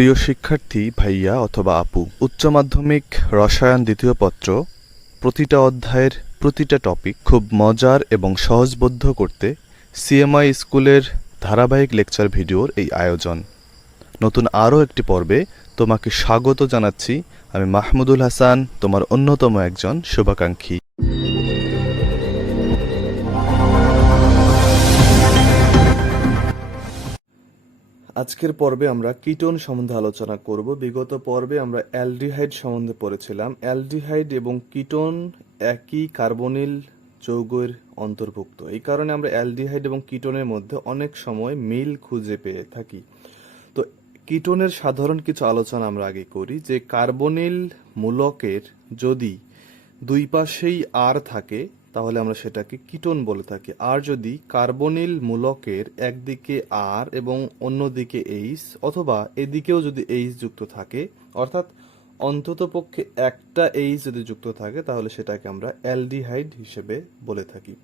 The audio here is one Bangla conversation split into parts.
প্রিয় শিক্ষার্থী ভাইয়া অথবা আপু, উচ্চ মাধ্যমিক রসায়ন দ্বিতীয় পত্র প্রতিটা অধ্যায়ের প্রতিটা টপিক খুব মজার এবং সহজবোধ্য করতে সিএমআই স্কুলের ধারাবাহিক লেকচার ভিডিওর এই আয়োজন। নতুন আরও একটি পর্বে তোমাকে স্বাগত জানাচ্ছি। আমি মাহমুদুল হাসান, তোমার অন্যতম একজন শুভাকাঙ্ক্ষী। আজকের পর্বে আমরা কিটোন সম্বন্ধে আলোচনা করব। বিগত পর্বে আমরা অ্যালডিহাইড সম্বন্ধে পড়েছিলাম। অ্যালডিহাইড এবং কিটোন একই কার্বনিল যৌগের অন্তর্ভুক্ত। এই কারণে আমরা অ্যালডিহাইড এবং কিটোনের মধ্যে অনেক সময় মিল খুঁজে পেয়ে থাকি। তো কিটোনের সাধারণ কিছু আলোচনা আমরা আগে করি, যে কার্বনিল মূলকের যদি দুই পাশেই আর থাকে তাহলে আমরা সেটাকে কিটোন বলে থাকি। আর যদি কার্বনিল মূলকের একদিকে আর এবং অন্যদিকে এইচ, অথবা এদিকেও যদি এইচ যুক্ত থাকে, অর্থাৎ অন্ততপক্ষে একটা এইচ যদি যুক্ত থাকে, তাহলে সেটাকে আমরা অ্যালডিহাইড হিসেবে বলে থাকি।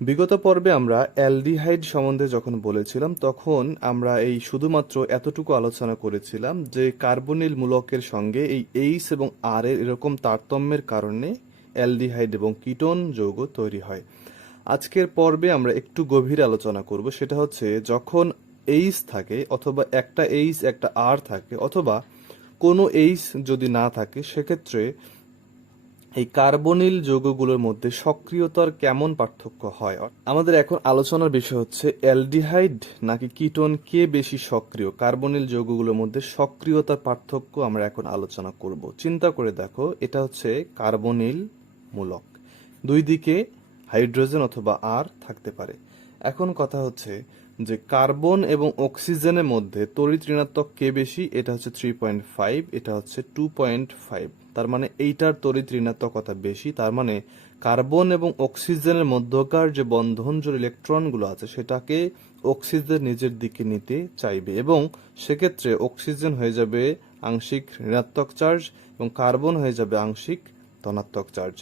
বিগত পর্বে আমরা অ্যালডিহাইড সম্বন্ধে যখন বলেছিলাম, তখন আমরা এই শুধুমাত্র এতটুকু আলোচনা করেছিলাম যে কার্বনিল মূলকের সঙ্গে এই এইচ এবং আর এর এরকম তারতম্যের কারণে অ্যালডিহাইড এবং কিটোন যৌগ তৈরি হয়। আজকের পর্বে আমরা একটু গভীর আলোচনা করব। সেটা হচ্ছে, যখন এইচ থাকে, অথবা একটা এইচ একটা আর থাকে, অথবা কোনো এইচ যদি না থাকে, সেক্ষেত্রে এই কার্বনিল যৌগগুলোর মধ্যে সক্রিয়তার কেমন পার্থক্য হয়। আমাদের এখন আলোচনার বিষয় হচ্ছে অ্যালডিহাইড নাকি কিটোন কে বেশি সক্রিয়। কার্বনিল যৌগগুলোর মধ্যে সক্রিয়তার পার্থক্য আমরা এখন আলোচনা করব। চিন্তা করে দেখো, এটা হচ্ছে কার্বনিল মূলক, দুই দিকে হাইড্রোজেন অথবা আর থাকতে পারে। এখন কথা হচ্ছে যে কার্বন এবং অক্সিজেনের মধ্যে তড়িৎ ঋণাত্মক কে বেশি। এটা হচ্ছে 3.5, এটা হচ্ছে 2.5। তার মানে এইটার তড়িৎ ঋণাত্মকতা বেশি। তার মানে কার্বন এবং অক্সিজেনের মধ্যকার যে বন্ধন জোড় ইলেকট্রনগুলো আছে, সেটাকে অক্সিজেন নিজের দিকে নিতে চাইবে, এবং সেক্ষেত্রে অক্সিজেন হয়ে যাবে আংশিক ঋণাত্মক চার্জ এবং কার্বন হয়ে যাবে আংশিক ধনাত্মক চার্জ।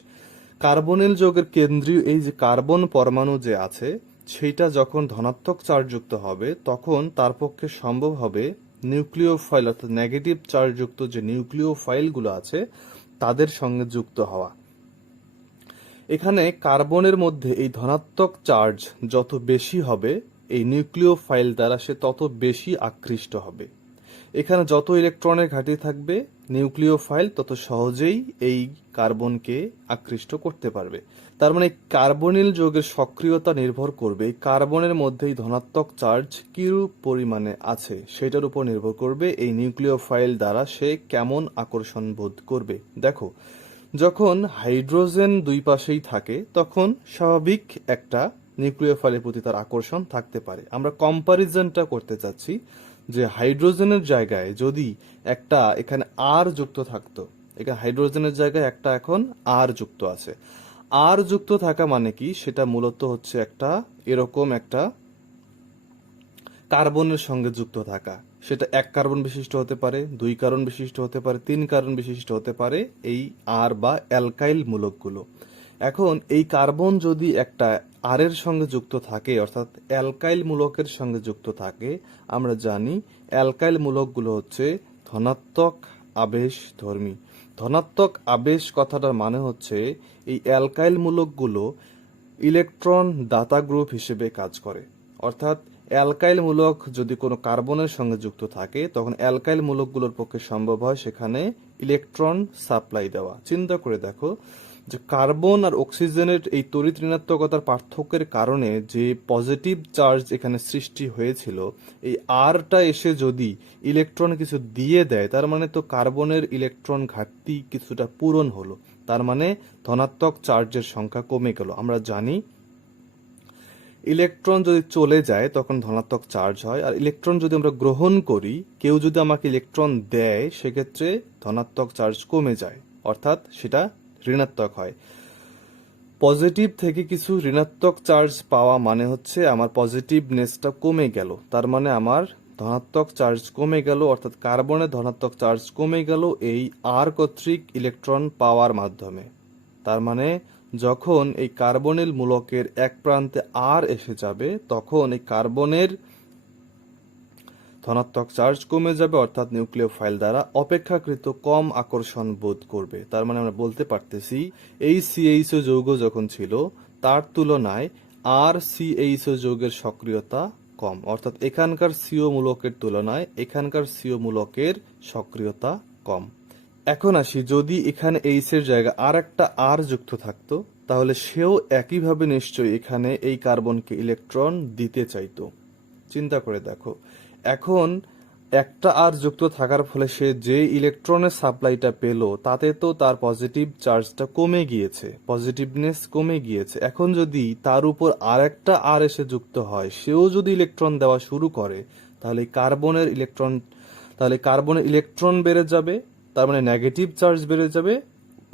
কার্বনিল যৌগের কেন্দ্রীয় এই যে কার্বন পরমাণু যে আছে, সেইটা যখন ধনাত্মক চার্জযুক্ত হবে, তখন তার পক্ষে সম্ভব হবে নিউক্লিওফাইল অর্থাৎ নেগেটিভ চার্জযুক্ত যে নিউক্লিওফাইলগুলো আছে তাদের সঙ্গে যুক্ত হওয়া। এখানে কার্বনের মধ্যে এই ধনাত্মক চার্জ যত বেশি হবে, এই নিউক্লিওফাইল দ্বারা সে তত বেশি আকৃষ্ট হবে। এখানে যত ইলেকট্রনের ঘাঁটি থাকবে, নিউক্লিওফাইল তত সহজেই এই কার্বনকে আকৃষ্ট করতে পারবে। তার মানে কার্বনিল যৌগের সক্রিয়তা নির্ভর করবে এই কার্বনের মধ্যে এই ধনাত্মক চার্জ কিরূপ পরিমাণে আছে সেটার উপর নির্ভর করবে এই নিউক্লিওফাইল দ্বারা সে কেমন আকর্ষণ বোধ করবে। দেখো, যখন হাইড্রোজেন দুই পাশেই থাকে, তখন স্বাভাবিক একটা নিউক্লিওফাইলের প্রতি তার আকর্ষণ থাকতে পারে। আমরা কম্পারিজনটা করতে চাচ্ছি যে হাইড্রোজেনের জায়গায় যদি একটা এখানে আর যুক্ত থাকতো, এখানে হাইড্রোজেনের জায়গায় একটা এখন আর যুক্ত আছে। আর যুক্ত থাকা মানে কি? সেটা মূলত হচ্ছে একটা এরকম একটা কার্বনের সঙ্গে যুক্ত থাকা। সেটা এক কার্বন বিশিষ্ট হতে পারে, দুই কার্বন বিশিষ্ট হতে পারে, তিন কার্বন বিশিষ্ট হতে পারে, এই আর বা অ্যালকাইল মূলকগুলো। এখন এই কার্বন যদি একটা আর এর সঙ্গে যুক্ত থাকে, অর্থাৎ অ্যালকাইল মূলকের সঙ্গে যুক্ত থাকে, আমরা জানি অ্যালকাইল মূলকগুলো হচ্ছে ধনাত্মক আবেশ ধর্মী। ধনাত্মক আবেশ কথাটার মানে হচ্ছে এই অ্যালকাইল মূলকগুলো ইলেকট্রন দাতা গ্রুপ হিসেবে কাজ করে। অর্থাৎ অ্যালকাইল মূলক যদি কোনো কার্বনের সঙ্গে যুক্ত থাকে, তখন অ্যালকাইল মূলকগুলোর পক্ষে সম্ভব হয় সেখানে ইলেকট্রন সাপ্লাই দেওয়া। চিন্তা করে দেখো যে কার্বন আর অক্সিজেনের এই তড়িৎ ঋণাত্মকতার পার্থক্যের কারণে যে পজিটিভ চার্জ এখানে সৃষ্টি হয়েছিল, এই আরটা এসে যদি ইলেকট্রন কিছু দিয়ে দেয়, তার মানে তো কার্বনের ইলেকট্রন ঘাটতি কিছুটা পূরণ হলো। তার মানে ধনাত্মক চার্জের সংখ্যা কমে গেল। আমরা জানি ইলেকট্রন যদি চলে যায় তখন ধনাত্মক চার্জ হয়, আর ইলেকট্রন যদি আমরা গ্রহণ করি, কেউ যদি আমাকে ইলেকট্রন দেয়, সেক্ষেত্রে ধনাত্মক চার্জ কমে যায়, অর্থাৎ সেটা ঋণাত্মক হয়। পজিটিভ থেকে কিছু ঋণাত্মক চার্জ পাওয়া মানে হচ্ছে আমার পজিটিভনেসটা কমে গেল, তার মানে আমার ধনাত্মক চার্জ কমে গেল, অর্থাৎ কার্বনের ধনাত্মক চার্জ কমে গেল এই আর কর্তৃক ইলেকট্রন পাওয়ার মাধ্যমে। তার মানে যখন এই কার্বনিল মূলকের এক প্রান্তে আর এসে যাবে, তখন এই কার্বনের ধনাত্মক চার্জ কমে যাবে, অর্থাৎ নিউক্লিওফাইল দ্বারা অপেক্ষাকৃত কম আকর্ষণ বোধ করবে। তার মানে আমরা বলতে পারতেছি এই সিএইচও যৌগ যখন ছিল তার তুলনায় আর সিএইচও যৌগের সক্রিয়তা কম, অর্থাৎ এখানকার সিও মূলকের তুলনায় এখানকার সিও মূলকের সক্রিয়তা কম। এখন আসি, যদি এখানে এইচ এর জায়গা আর একটা আর যুক্ত থাকতো তাহলে সেও একইভাবে নিশ্চয়ই এখানে এই কার্বনকে ইলেকট্রন দিতে চাইতো। চিন্তা করে দেখো, এখন একটা আর যুক্ত থাকার ফলে সে যে ইলেকট্রনের সাপ্লাইটা পেল তাতে তো তার পজিটিভ চার্জটা কমে গিয়েছে, পজিটিভনেস কমে গিয়েছে। এখন যদি তার উপর আর একটা আর এসে যুক্ত হয়, সেও যদি ইলেকট্রন দেওয়া শুরু করে তাহলে কার্বনের ইলেকট্রন বেড়ে যাবে, তার মানে নেগেটিভ চার্জ বেড়ে যাবে,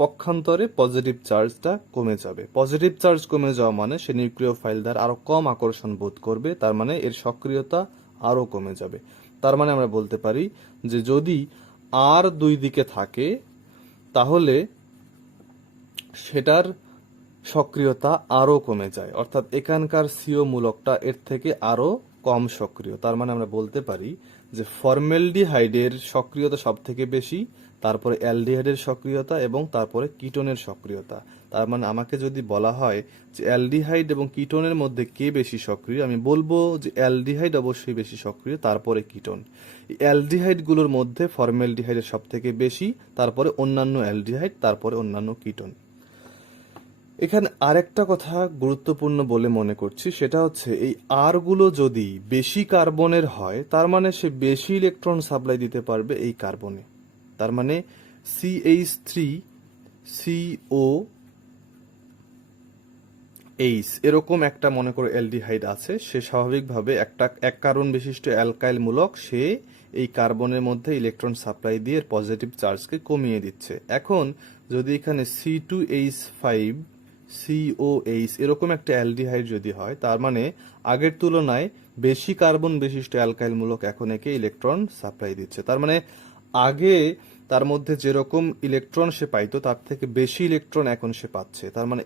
পক্ষান্তরে পজিটিভ চার্জটা কমে যাবে। পজিটিভ চার্জ কমে যাওয়া মানে সে নিউক্লিওফাইল দ্বারা আরো কম আকর্ষণ বোধ করবে, তার মানে এর সক্রিয়তা আরো কমে যাবে। তার মানে আমরা বলতে পারি যে যদি আর দুই দিকে থাকে তাহলে সেটার সক্রিয়তা আরো কমে যায়, অর্থাৎ এখানকার সিও মূলকটা এর থেকে আরো কম সক্রিয়। তার মানে আমরা বলতে পারি যে ফর্মেলডিহাইডের সক্রিয়তা সব থেকে বেশি, তারপরে অ্যালডিহাইডের সক্রিয়তা এবং তারপরে কিটোনের সক্রিয়তা। তার মানে আমাকে যদি বলা হয় যে অ্যালডিহাইড এবং কিটোনের মধ্যে কে বেশি সক্রিয়, আমি বলবো যে অ্যালডিহাইড অবশ্যই বেশি সক্রিয়, তারপরে কিটোন। অ্যালডিহাইডগুলোর মধ্যে ফর্মেলডিহাইডের সব থেকে বেশি, তারপরে অন্যান্য অ্যালডিহাইড, তারপরে অন্যান্য কিটোন। এখানে আরেকটা কথা গুরুত্বপূর্ণ বলে মনে করছি, সেটা হচ্ছে এই আর গুলো যদি বেশি কার্বনের হয় তার মানে সে বেশি ইলেকট্রন সাপ্লাই দিতে পারবে এই কার্বনে। তার মানে CH3CO এরকম একটা মনে করো অ্যালডিহাইড আছে, সে স্বাভাবিকভাবে এক কার্বন বিশিষ্ট অ্যালকাইল মূলক, সে এই কার্বনের মধ্যে ইলেকট্রন সাপ্লাই দিয়ে পজিটিভ চার্জকে কমিয়ে দিচ্ছে। এখন যদি এখানে C2H5COH এরকম একটা অ্যালডিহাইড যদি হয়, তার মানে আগের তুলনায় বেশি কার্বন বিশিষ্ট অ্যালকাইল মূলক এখন একে ইলেকট্রন সাপ্লাই দিচ্ছে। তার মানে আগে তার মধ্যে যেরকম ইলেকট্রন সে পাইতো তার থেকে বেশি ইলেকট্রন এখন সে পাচ্ছে। তার মানে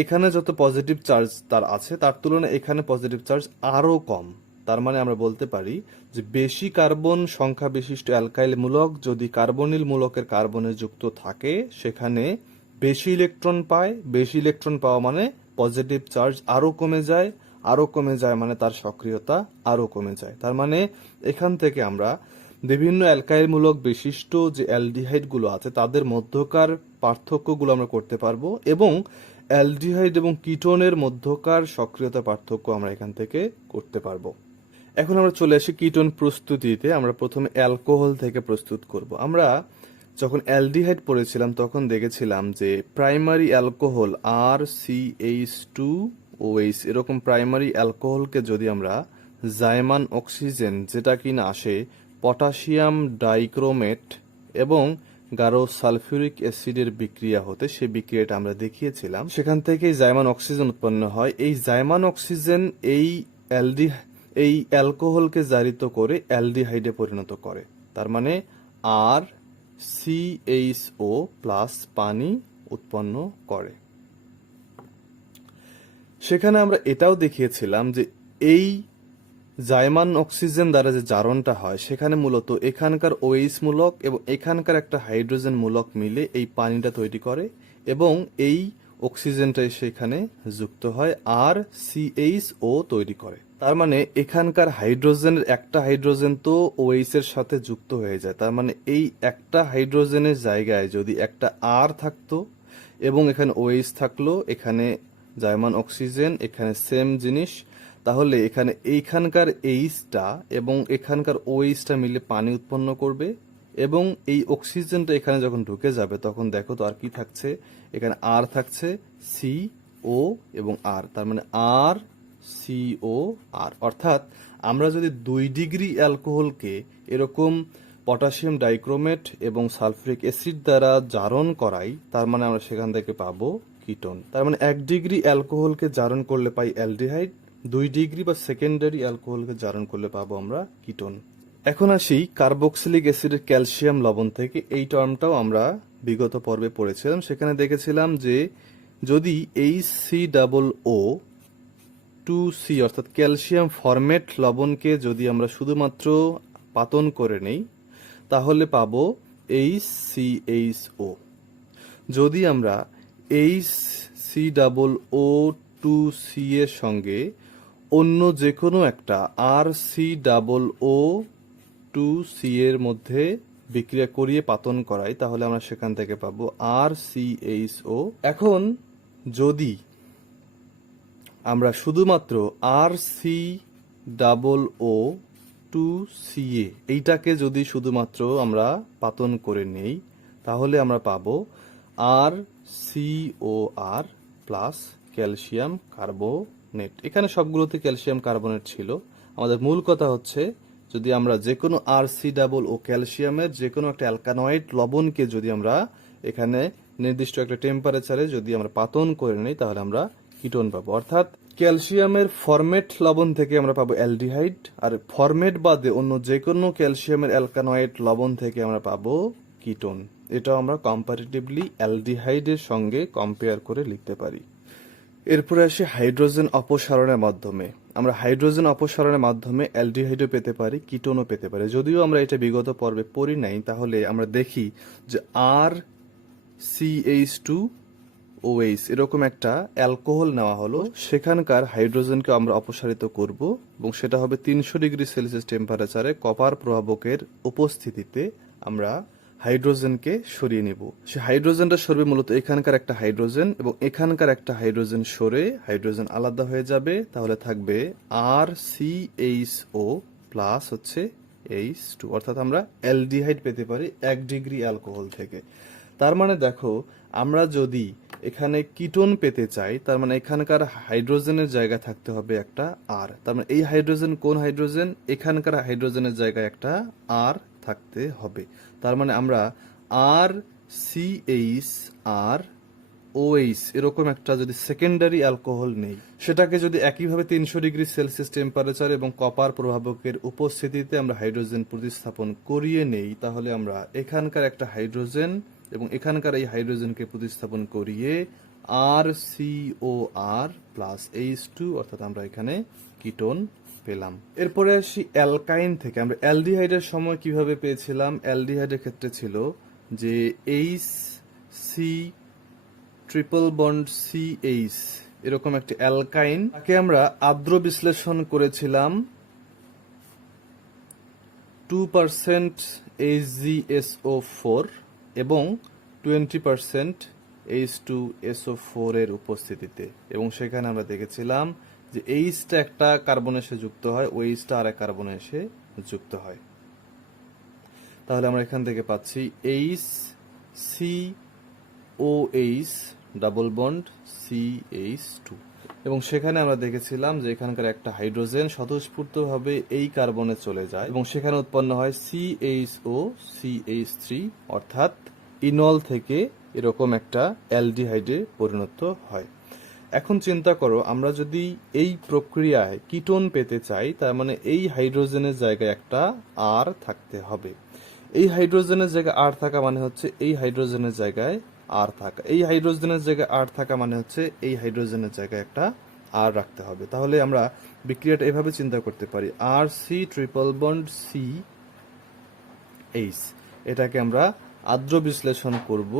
এখানে যত পজিটিভ চার্জ তার আছে তার তুলনায় এখানে পজিটিভ চার্জ আরো কম। তার মানে আমরা বলতে পারি যে বেশি কার্বন সংখ্যা বিশিষ্ট অ্যালকাইল মূলক যদি কার্বনিল মূলকের কার্বনে যুক্ত থাকে সেখানে বেশি ইলেকট্রন পায়, বেশি ইলেকট্রন পাওয়া মানে পজিটিভ চার্জ আরো কমে যায়, আরো কমে যায় মানে তার সক্রিয়তা আরো কমে যায়। তার মানে এখান থেকে আমরা বিভিন্ন অ্যালকাইল মূলক বিশিষ্ট যে অ্যালডিহাইড গুলো আছে তাদের মধ্যকার পার্থক্যগুলো আমরা করতে পারবো, এবং অ্যালডিহাইড এবং কিটোনের মধ্যকার সক্রিয়তা পার্থক্য আমরা এখান থেকে করতে পারবো। এখন আমরা চলে আসি কিটোন প্রস্তুতিতে। আমরা প্রথমে অ্যালকোহল থেকে প্রস্তুত করব। আমরা যখন অ্যালডিহাইড পড়েছিলাম তখন দেখেছিলাম যে প্রাইমারি অ্যালকোহল RCH2OH এরকম প্রাইমারি অ্যালকোহলকে যদি আমরা জাইমান অক্সিজেন, যেটা কিনা আসে পটাশিয়াম ডাইক্রোমেট এবং গাঢ় সালফিউরিক অ্যাসিডের বিক্রিয়া হতে, সেই বিক্রিয়াটা আমরা দেখিয়েছিলাম, সেখান থেকে জাইমান অক্সিজেন উৎপন্ন হয়। এই জাইমান অক্সিজেন এই অ্যালকোহলকে জারিত করে অ্যালডিহাইডে পরিণত করে। তার মানে RCHO প্লাস পানি উৎপন্ন করে। সেখানে আমরা এটাও দেখিয়েছিলাম যে এই জাইমান অক্সিজেন দ্বারা যে জারণটা হয় সেখানে মূলত এখানকার OH মূলক এবং এখানকার একটা হাইড্রোজেন মূলক মিলে এই পানিটা তৈরি করে, এবং এই অক্সিজেনটা সেখানে যুক্ত হয় আর CHO তৈরি করে। তার মানে এখানকার হাইড্রোজেনের একটা হাইড্রোজেন তো OH এর সাথে যুক্ত হয়ে যায়। তার মানে এই একটা হাইড্রোজেনের জায়গায় যদি একটা আর থাকতো এবং এখানে OH থাকলো, এখানে জাইমান অক্সিজেন, এখানে সেম জিনিস, তাহলে এইখানকার এইচটা এবং এখানকার ওএইচটা মিলে পানি উৎপন্ন করবে, এবং এই অক্সিজেনটা এখানে যখন ঢুকে যাবে তখন দেখো তো আর কি থাকছে, এখানে আর থাকছে CO এবং আর, তার মানে RCOR। অর্থাৎ আমরা যদি 2 ডিগ্রি অ্যালকোহলকে এরকম পটাশিয়াম ডাইক্রোমেট এবং সালফিউরিক অ্যাসিড দ্বারা জারণ করাই, তার মানে আমরা সেখান থেকে পাবো কিটোন। তার মানে 1 ডিগ্রি অ্যালকোহলকে জারণ করলে পাই অ্যালডিহাইড, 2 ডিগ্রি বা সেকেন্ডারি অ্যালকোহলকে জারণ করলে পাবো আমরা কিটোন। এখন আসি কার্বক্সিলিক অ্যাসিডের ক্যালসিয়াম লবণ থেকে। এই টার্মটাও আমরা বিগত পর্বে পড়েছিলাম। সেখানে দেখেছিলাম যে যদি HCOO 2C অর্থাৎ ক্যালসিয়াম ফরমেট লবণকে যদি আমরা শুধুমাত্র পাতন করে নেই তাহলে পাবো HCHO। যদি আমরা HCOO2C এর সঙ্গে অন্য যে কোনো একটা RCOO2C এর মধ্যে বিক্রিয়া করিয়ে পাতন করাই তাহলে আমরা সেখান থেকে পাবো RCHO। এখন যদি আমরা শুধুমাত্র RCOO2CA এইটাকে যদি শুধুমাত্র আমরা পাতন করে নেই তাহলে আমরা পাবো RCOR প্লাস ক্যালসিয়াম কার্বনেট। এখানে সবগুলোতে ক্যালসিয়াম কার্বনেট ছিল। আমাদের মূল কথা হচ্ছে যদি আমরা যে কোনো RCOO ক্যালসিয়ামের যে কোনো একটা অ্যালকানয়েড লবণকে যদি আমরা এখানে নির্দিষ্ট একটা টেম্পারেচারে যদি আমরা পাতন করে নেই তাহলে আমরা কিটোন পাবো। অর্থাৎ ক্যালসিয়ামের ফরমেট লবণ থেকে আমরা পাবো অ্যালডিহাইড, আর ফরমেট বাদে অন্য যে কোনো ক্যালসিয়ামের অ্যালকানয়েড লবণ থেকে আমরা পাবো কিটোন। এটাও আমরা কম্পারেটিভলি অ্যালডিহাইডের সঙ্গে কম্পেয়ার করে লিখতে পারি। এরপরে আসি হাইড্রোজেন অপসারণের মাধ্যমে। আমরা হাইড্রোজেন অপসারণের মাধ্যমে অ্যালডিহাইডও পেতে পারি, কিটোনও পেতে পারি। যদিও আমরা এটা বিগত পর্বে পড়ি নাই, তাহলে আমরা দেখি যে RCH2OH এরকম একটা অ্যালকোহল নেওয়া হলো, সেখানকার হাইড্রোজেনকে আমরা অপসারিত করব এবং সেটা হবে 300 ডিগ্রি সেলসিয়াস টেম্পারেচারে কপার প্রভাবকের উপস্থিতিতে আমরা হাইড্রোজেনকে সরিয়ে নেব। সে হাইড্রোজেনটা সরবে মূলত এখানকার একটা হাইড্রোজেন এবং এখানকার একটা হাইড্রোজেন সরে হাইড্রোজেন আলাদা হয়ে যাবে। তাহলে থাকবে RCHO প্লাস হচ্ছে H2, অর্থাৎ আমরা অ্যালডিহাইড পেতে পারি 1 ডিগ্রি অ্যালকোহল থেকে। তার মানে দেখো, আমরা যদি এখানে কিটোন পেতে চাই তার মানে এখানকার হাইড্রোজেনের জায়গা থাকতে হবে একটা R। তার মানে এই হাইড্রোজেন কোন হাইড্রোজেন? এখানকার হাইড্রোজেনের জায়গায় একটা R থাকতে হবে। তার মানে আমরা RCHROH এরকম একটা যদি সেকেন্ডারি অ্যালকোহল নেই, সেটাকে যদি একইভাবে 300 ডিগ্রি সেলসিয়াস টেম্পারেচার এবং কপার প্রভাবকের উপস্থিতিতে আমরা হাইড্রোজেন প্রতিস্থাপন করিয়ে নেই, তাহলে আমরা এখানকার একটা হাইড্রোজেন এবং এখানকার এই হাইড্রোজেনকে প্রতিস্থাপন করিয়ে RCOR প্লাস H2 অর্থাৎ আমরা এখানে কিটোন পেলাম। এরপরে আসি অ্যালকাইন থেকে। আমরা অ্যালডিহাইডের সময় কিভাবে পেয়েছিলাম? অ্যালডিহাইডের ক্ষেত্রে ছিল যে HC ট্রিপল বন্ড CH এরকম একটা অ্যালকাইন, তাকে আমরা আর্দ্র বিশ্লেষণ করেছিলাম 2% HgSO4 এবং 20% H2SO4 এর উপস্থিতিতে, এবং সেখানে আমরা দেখেছিলাম যে এইচটা একটা কার্বনে এসে যুক্ত হয়, ওইচটা আর এক কার্বনে এসে যুক্ত হয়। তাহলে আমরা এখান থেকে পাচ্ছি HCOH ডাবল বন্ড CH2, এবং সেখানে আমরা দেখেছিলাম যে এখানকার একটা হাইড্রোজেন স্বতঃস্ফূর্তভাবে এই কার্বনে চলে যায় এবং সেখানে উৎপন্ন হয় CHO অর্থাৎ ইনল থেকে এরকম একটা অ্যালডিহাইডে পরিণত হয়। এখন চিন্তা করো, আমরা যদি এই প্রক্রিয়ায় কিটোন পেতে চাই তার মানে এই হাইড্রোজেনের জায়গায় একটা R থাকতে হবে। এই হাইড্রোজেনের জায়গায় R থাকা মানে হচ্ছে এই হাইড্রোজেনের জায়গায় R থাকা, এই হাইড্রোজেনের জায়গায় R থাকা মানে হচ্ছে এই হাইড্রোজেনের জায়গায় একটা R রাখতে হবে। তাহলে আমরা বিক্রিয়াটা এভাবে চিন্তা করতে পারি, RC ট্রিপল বন্ড CH, এটাকে আমরা আর্দ্র বিশ্লেষণ করব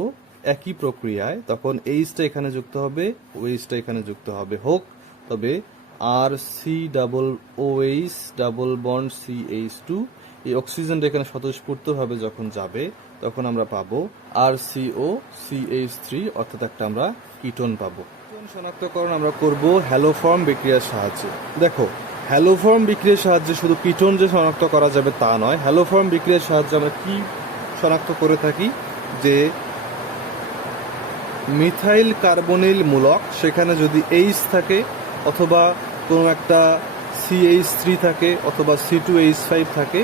একই প্রক্রিয়ায়, তখন এইচটা এখানে যুক্ত হবে, ওএইচটা এখানে যুক্ত হবে হোক, তবে RCOOH ডাবল বন্ড CH2 এই অক্সিজেনটা এখানে স্বতঃস্ফূর্তভাবে যখন যাবে তখন আমরা পাবো RCOCH3 অর্থাৎ একটা আমরা কিটোন পাবো। কিটোন শনাক্তকরণ আমরা করব হ্যালোফর্ম বিক্রিয়ার সাহায্যে। দেখো, হ্যালোফর্ম বিক্রিয়ার সাহায্যে শুধু কিটোন যে শনাক্ত করা যাবে তা নয়, হ্যালোফর্ম বিক্রিয়ার সাহায্যে আমরা কি শনাক্ত করে থাকি যে মিথাইল কার্বনিল মূলক সেখানে যদি H থাকে অথবা কোনো একটা CH3 থাকে অথবা C2H5 থাকে,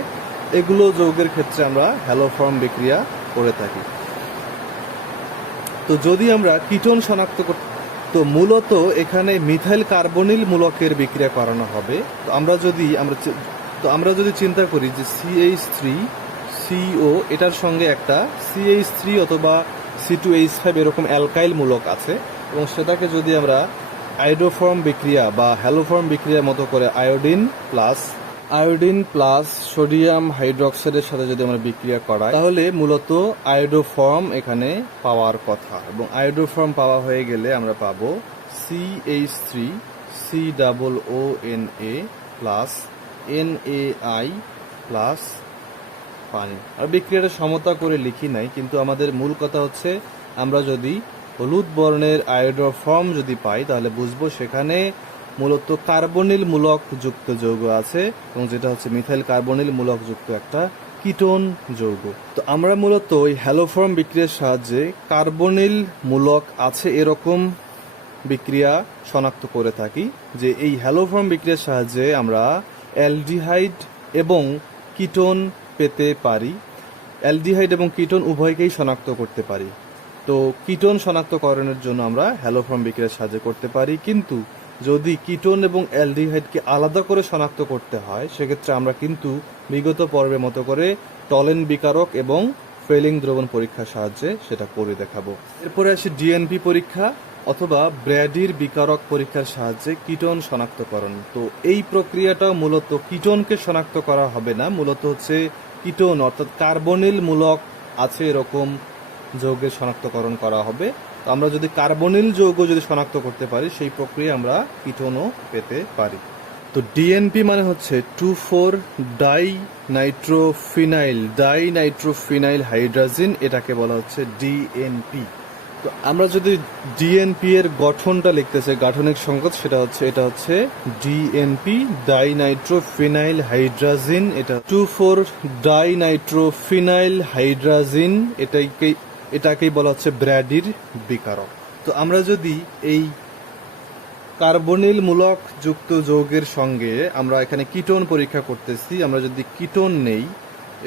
এগুলো যৌগের ক্ষেত্রে আমরা হ্যালোফর্ম বিক্রিয়া করে থাকি। তো যদি আমরা কিটোন শনাক্ত তো মূলত এখানে মিথাইল কার্বনিল মূলকের বিক্রিয়া করানো হবে। তো আমরা যদি চিন্তা করি যে CH3CO এটার সঙ্গে একটা CH3 অথবা C2H5 এরকম অ্যালকাইল মূলক আছে এবং সেটাকে যদি আমরা আয়োডোফর্ম বিক্রিয়া বা হ্যালোফর্ম বিক্রিয়ার মতো করে আয়োডিন প্লাস সোডিয়াম হাইড্রোক্সাইডের সাথে যদি আমরা বিক্রিয়া করাই তাহলে মূলত আয়োডোফর্ম এখানে পাওয়ার কথা, এবং আয়োডোফর্ম পাওয়া হয়ে গেলে আমরা পাবো CH3COONA প্লাস NaI প্লাস পানি। আর বিক্রিয়াটা সমতা করে লিখি নাই, কিন্তু আমাদের মূল কথা হচ্ছে আমরা যদি হলুদ বর্ণের আয়োডোফর্ম যদি পাই তাহলে বুঝবো সেখানে মূলত কার্বনিল মূলক যুক্ত যৌগ আছে, এবং যেটা হচ্ছে মিথাইল কার্বনিল মূলক যুক্ত একটা কিটোন যৌগ। তো আমরা মূলত ওই হ্যালোফর্ম বিক্রিয়ার সাহায্যে কার্বনিল মূলক আছে এরকম বিক্রিয়া শনাক্ত করে থাকি, যে এই হ্যালোফর্ম বিক্রিয়ার সাহায্যে আমরা অ্যালডিহাইড এবং কিটোন পেতে পারি। অ্যালডিহাইড এবং কিটোন উভয়কেই শনাক্ত করতে পারি। তো কিটোন শনাক্তকরণের জন্য আমরা হ্যালোফর্ম বিক্রিয়ার সাহায্যে করতে পারি, কিন্তু যদি কিটোন এবং অ্যালডিহাইডকে আলাদা করে শনাক্ত করতে হয় সেক্ষেত্রে আমরা কিন্তু বিগত পর্বের মতো করে টলেন বিকারক এবং ফ্রেলিং দ্রবণ পরীক্ষার সাহায্যে সেটা করে দেখাবো। এরপরে আসি ডিএনপি পরীক্ষা অথবা ব্র্যাডির বিকারক পরীক্ষার সাহায্যে কিটোন শনাক্তকরণ। তো এই প্রক্রিয়াটাও মূলত কিটোনকে শনাক্ত করা হবে না, মূলত হচ্ছে কিটোন অর্থাৎ কার্বনিল মূলক আছে এরকম যৌগের শনাক্তকরণ করা হবে। তো আমরা যদি কার্বনিল যৌগ যদি শনাক্ত করতে পারি সেই প্রক্রিয়া আমরা কিটোনও পেতে পারি। তো ডিএনপি মানে হচ্ছে 2,4-ডাইনাইট্রোফিনাইল হাইড্রাজিন, এটাকে বলা হচ্ছে ডিএনপি। তো আমরা যদি ডিএনপি এর গঠনটা লিখতে চাই, গাঠনিক সংকেত, এটা হচ্ছে ডিএনপি ডাইনাইট্রোফিনাইল হাইড্রাজিন। এটা 2,4-ডাইনাইট্রোফিনাইল হাইড্রাজিন, এটাকেই বলা হচ্ছে ব্র্যাডির বিকারক। তো আমরা যদি এই কার্বনিল মূলক যুক্ত যৌগের সঙ্গে আমরা এখানে কিটোন পরীক্ষা করতেছি, আমরা যদি কিটোন নেই,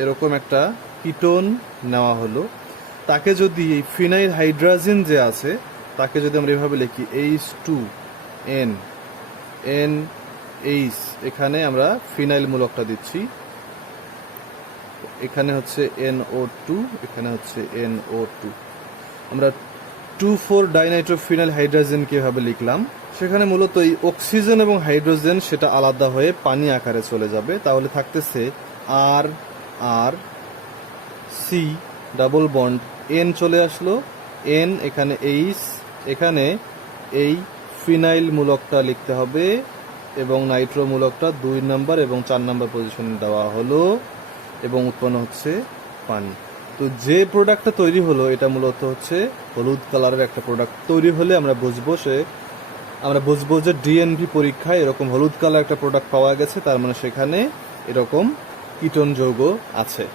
এরকম একটা কিটোন নেওয়া হলো, তাকে যদি এই ফিনাইল হাইড্রাজিন যে আছে তাকে যদি আমরা এভাবে লিখি H2NH, এখানে আমরা ফিনাইল মূলকটা দিচ্ছি, এখানে হচ্ছে NO2, এখানে হচ্ছে NO2। আমরা 2,4-ডাইনাইট্রোফিনাইল হাইড্রাজিন কিভাবে লিখলাম, সেখানে মূলত এই অক্সিজেন এবং হাইড্রোজেন সেটা আলাদা হয়ে পানি আকারে চলে যাবে, তাহলে থাকতেছে R+C ডাবল বন্ড N চলে আসলো, N এখানে H, এখানে এই ফিনাইল মূলকটা লিখতে হবে এবং নাইট্রো মূলকটা 2 নম্বর এবং 4 নম্বর পজিশনে দেওয়া হলো, এবং উৎপন্ন হচ্ছে পানি। তো যে প্রোডাক্টটা তৈরি হলো এটা মূলত হচ্ছে হলুদ কালারের একটা প্রোডাক্ট তৈরি হলে আমরা বুঝবো যে ডিএনপি পরীক্ষায় এরকম হলুদ কালার একটা প্রোডাক্ট পাওয়া গেছে, তার মানে সেখানে এরকম কিটোন যৌগ আছে।